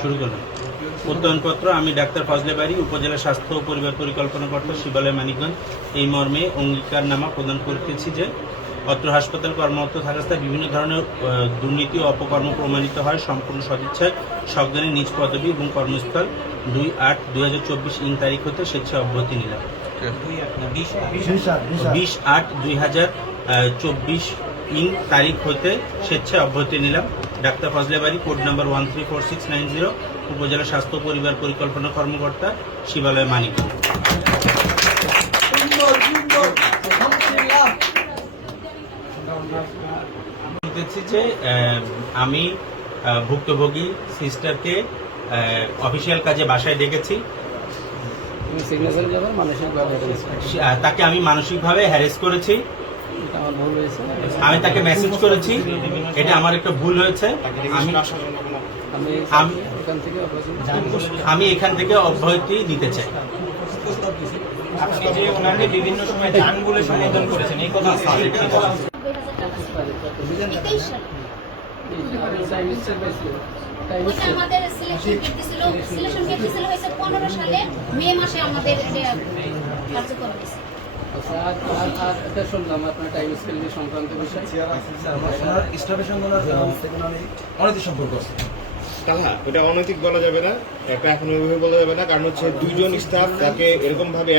শুরু করলাম। প্রত্যয়নপত্র। আমি ডাক্তার ফজলে বারী, উপজেলা স্বাস্থ্য ও পরিবার পরিকল্পনা কর্তা, শিবালয়, মানিকগঞ্জ, এই মর্মে অঙ্গীকারনামা প্রদান করিতেছি যে অত্র হাসপাতাল কর্মরত থাকাস্থায় বিভিন্ন ধরনের দুর্নীতি ও অপকর্ম প্রমাণিত হয়। সম্পূর্ণ সদিচ্ছায় সজ্ঞানে নিজ পদবি এবং কর্মস্থল 2/8/2024 তারিখ হতে স্বেচ্ছায় অব্যাহতি নিলাম। 20/8/2024 তারিখ হতে স্বেচ্ছায় অব্যাহতি নিলাম। ডাক্তার ফজলে বারী, কোড নাম্বার 134690, উপজেলা স্বাস্থ্য ও পরিবার পরিকল্পনা কর্মকর্তা, শিবালয়, মানিকগঞ্জ। বলতেছি যে আমি ভুক্তভোগী সিস্টারকে অফিসিয়াল কাজে বাসায় ডেকেছি। তাকে আমি মানসিকভাবে হ্যারেস করেছি। আমি তাকে মেসেজ করেছি, এটা আমার একটা ভুল হয়েছে। আমি এখান থেকে অব্যাহতি নিতে চাই। আপনি যে ওনাকে বিভিন্ন সময় জান বলে সম্বোধন করেছেন, এই কথা আমাদের সিলেকশন ছিল হয়েছে 15 সালে মে মাসে আমাদের কার্যক্রম হয়েছে। শুনলাম আপনার টাইম স্কেল নিয়ে সংক্রান্ত বিষয় অনৈতিক সম্পর্ক আছে। ওটা অনৈতিক বলা যাবে না, এটা এখন ওইভাবে বলা যাবে না। কারণ হচ্ছে দুইজন স্টাফ তাকে এরকম ভাবে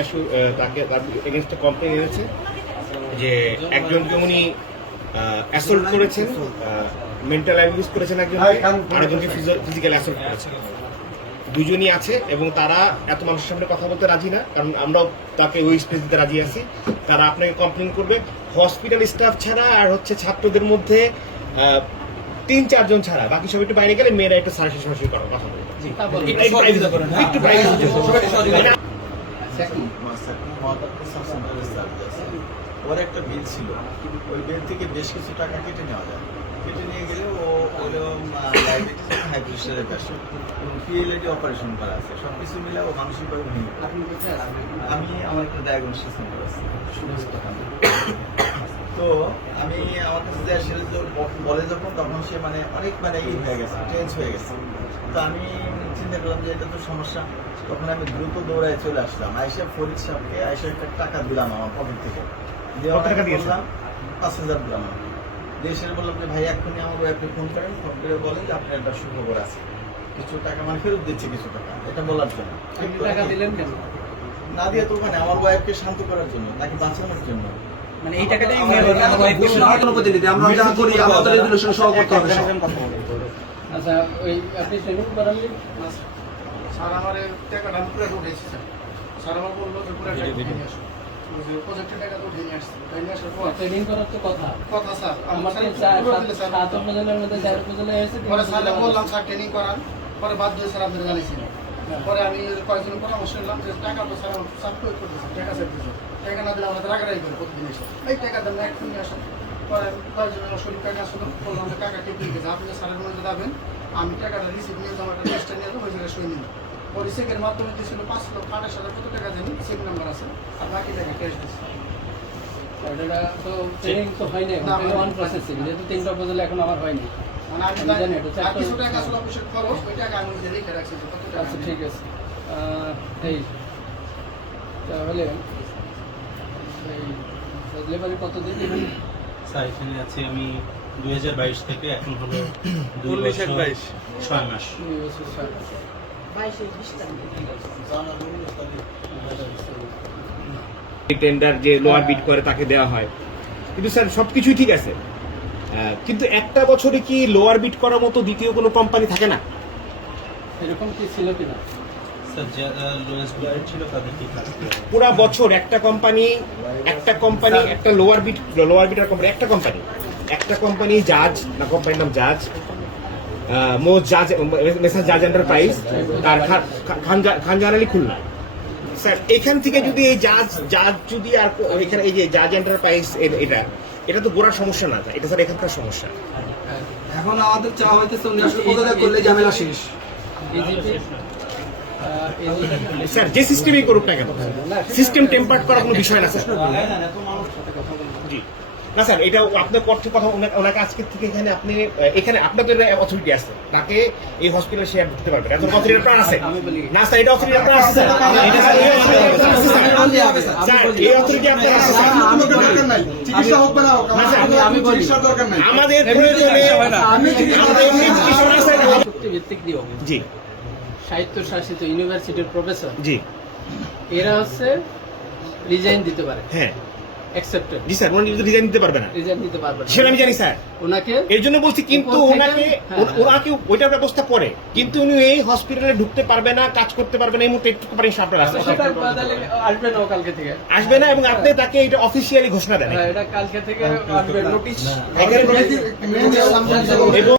তাকে তার এগেনস্টে কমপ্লেন এনেছে যে একজনকে উনি অ্যাসল্ট করেছেন, মেন্টাল অ্যাবিউজ করেছেন, আরেকজনকে ফিজিক্যাল অ্যাসল্ট করেছেন। দুজনই আছে এবং তারা এত মানুষের সামনে কথা বলতে রাজি না, কারণ আমরাও তাকে ওই স্পেস দিতে রাজি আছি। তারা আপনাকে কমপ্লেন করবে হসপিটাল স্টাফ ছাড়া, আর হচ্ছে ছাত্রদের মধ্যে 3-4 জন ছাড়া, বাকি সব একটু বাইরে গেলে মেয়েরা একটু সারাসরি সরাসরি করার কথা বলবে। ওর একটা বিল ছিল, ওই বিল থেকে বেশ কিছু টাকা কেটে নেওয়া যায়। কেটে নিয়ে গেলে ও হলো ডায়াবেটিস এবং হাই প্রেশারের পেশেন্ট এবং পিএলআইডি অপারেশন করা আছে। সব কিছু মিলে ও মানসিকভাবে ভেঙে পড়ে। আমি আমার একটা ডায়াগনোসিস সেন্টার আছে সমস্ত তো আমি আমার কাছে যে আসলে বলে যখন তখন সে অনেক হয়ে গেছে, চেঞ্জ হয়ে গেছে। তো আমি চিন্তা করলাম যে এটা তো সমস্যা। তখন আমি দ্রুত দৌড়ায় চলে আসলাম, আইসা ফরিদ সাহেবকে একটা টাকা দিলাম আমার পকেট থেকে, দিয়ে বললাম 5,000 দিলাম। দেশে বললাম যে ভাই এখনই আমার ওয়াইফকে ফোন করেন, ফোন করে বলেন যে আপনার একটা সুখবর আছে, কিছু টাকা ফেরত দিচ্ছে কিছু টাকা, এটা বলার জন্য। টাকা দিলেন কেন? না দিয়ে তো আমার ওয়াইফকে শান্ত করার জন্য, তাকে বাঁচানোর জন্য। এই টাকাটাই আচ্ছা, ওই আপনি ট্রেনিং করাননি? স্যার আমার টাকাটা আমি পুরো উঠেছি স্যার। স্যার আমার বললো যে পুরো প্রজেক্টের টাকা তো উঠে নিয়ে আসছি। ট্রেনিং করার তো কথা স্যার আমার আমার তো 7 উপজেলার মধ্যে 4 উপজেলায় হয়েছে। পরে স্যার বললাম স্যার ট্রেনিং করান, পরে বাধ্য হয়ে স্যার আপনাদের জানিয়েছি। পরে আমি কয়েকজন পরামর্শ নিলাম যে টাকা তো স্যার স্যার প্রয়োগ করতেছে, টাকা স্যার দিচ্ছে, টাকা না দিলে আমাদের রাগারাগি করে প্রতিদিন এসে এই টাকা দেন না, এক্ষুনি আসেন। পরে কয়েকজন শরীর টাকা আসলো, বললাম যে টাকা কে দিয়ে গেছে, আপনি স্যারের মধ্যে যাবেন, আমি টাকাটা রিসিভ নিয়ে আমার লিস্টটা নিয়ে ওই জায়গায় সই নিলাম। পরে চেকের মাধ্যমে দিয়েছিল 5,28,000 কত টাকা জানি, চেক নাম্বার আছে, আর বাকি টাকা ক্যাশ দিচ্ছে। এটা তো ট্রেনিং তো হয়নি, ওয়ান প্রসেসিং, যেহেতু 3টা উপজেলা এখন আমার হয়নি। আমি জানি আর কিছু টাকা আসলে অফিসের খরচ, ওই টাকা আমি নিজে রেখে রাখছি। আচ্ছা ঠিক আছে। এই তাহলে ফজলে বারী কতদিন? স্যার এখানে আছি আমি 2022 থেকে, এখন হলো 2 বছর 6 মাস। টেন্ডার যে লোয়ার বিড করে তাকে দেওয়া হয়, কিন্তু স্যার সবকিছুই ঠিক আছে, কিন্তু একটা বছরে কি লোয়ার বিড করার মতো দ্বিতীয় কোনো কোম্পানি থাকে না? এরকম কি ছিল কিনা? স্যার যারা লোয়েস্ট বিডার ছিল তাদের কি থাকবে? পুরা বছর একটা কোম্পানি একটা লোয়ার বিডার কোম্পানি, একটা কোম্পানি জাজ না, কোম্পানির নাম জাজ, মেসার জাজ এন্টারপ্রাইজ, তার খানজাহান আলী, খুলনা। স্যার এখান থেকে যদি এই জাজ যদি আর এখানে এই যে জাজ এন্টারপ্রাইজ, এটা তো গোড়ার সমস্যা না, এটা স্যার এখানকার সমস্যা। এখন আমাদের চাওয়া হইতেছে পদত্যাগ করলে ঝামেলা শেষ। স্যার যে সিস্টেমই করুক না কেন, সিস্টেম টেম্পার্ড করার কোনো বিষয় না স্যার। জি না স্যার, এটা আপনার পর থেকে কথা ওনাকে আজকে থেকে এখানে আপনার তো অথরিটি আছে, তাকে এই হসপিটালে সে ঢুকতে পারবে, এখন অথরিটি আপনার আছে আমি বলি না স্যার, এটা অথরিটি আপনার আছে স্যার, এটা স্যার এই authority আপনার আছে, স্যার। স্যার, এই অথরিটি আপনার আছে স্যার। আমি বলি আমাদের প্রয়োজনে আমাদের institution আছে। ভিত্তিক নিয়ম জি স্বায়ত্তশাসিত ইউনিভার্সিটির প্রফেসর জি এরা হচ্ছে রিজাইন দিতে পারে, হ্যাঁ অ্যাকসেপ্টেড জি স্যার, উনি রিজাইন দিতে পারবে না, রিজাইন দিতে পারবে না। সেটা আমি জানি স্যার, ওনাকে এর জন্য বলছি, কিন্তু উপর থেকে- ওনাকে হ্যাঁ। ওনাকে ওইটার ব্যবস্থা করে, কিন্তু উনি এই হসপিটালে ঢুকতে পারবে না, কাজ করতে পারবে না, এই মুহূর্তে একটু পারমিশন আপনার আছে, সেটা বদলে আসবে না ও কালকে থেকে। আসবে না, এবং আপনি তাকে এটা অফিসিয়ালি ঘোষণা দেন হ্যাঁ, এটা কালকে থেকে আসবে নোটিশ। এবং